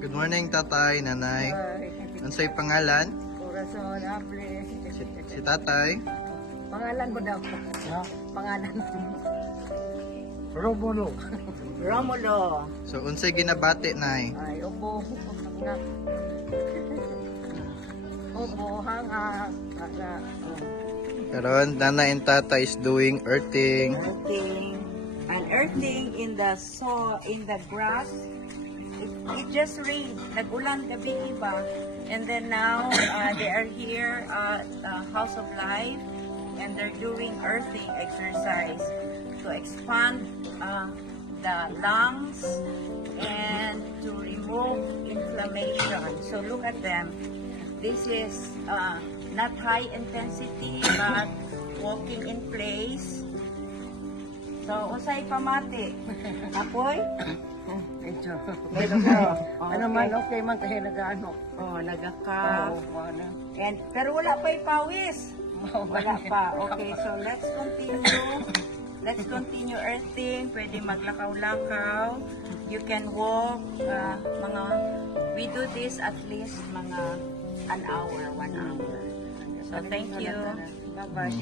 Good morning, tatay, nanay. Unsay pangalan? Corazon, Apple. Si tatay. Pangalan mo daw. Ha? Pangalan. Romulo. Romulo. So, unsay ginabati, nay? Ay, ubo. Ubo, hanga. Karon, nanay and tatay is doing earthing. Earthing. And earthing in the in the grass. It just rained. Nagulan gabi iba. And then now, they are here at House of Life. And they're doing earthing exercise to expand the lungs and to remove inflammation. So look at them. This is not high intensity but walking in place. So usay pamati. Apoy? Medyo. Ano man okay man kahit nag-ano. Oh, nagaka. And pero wala pa ipawis. Wala pa. Okay, so let's continue. Let's continue earthing. Pwede maglakaw-lakaw. You can walk. We do this at least mga an hour, 1 hour. So thank you. Bye-bye.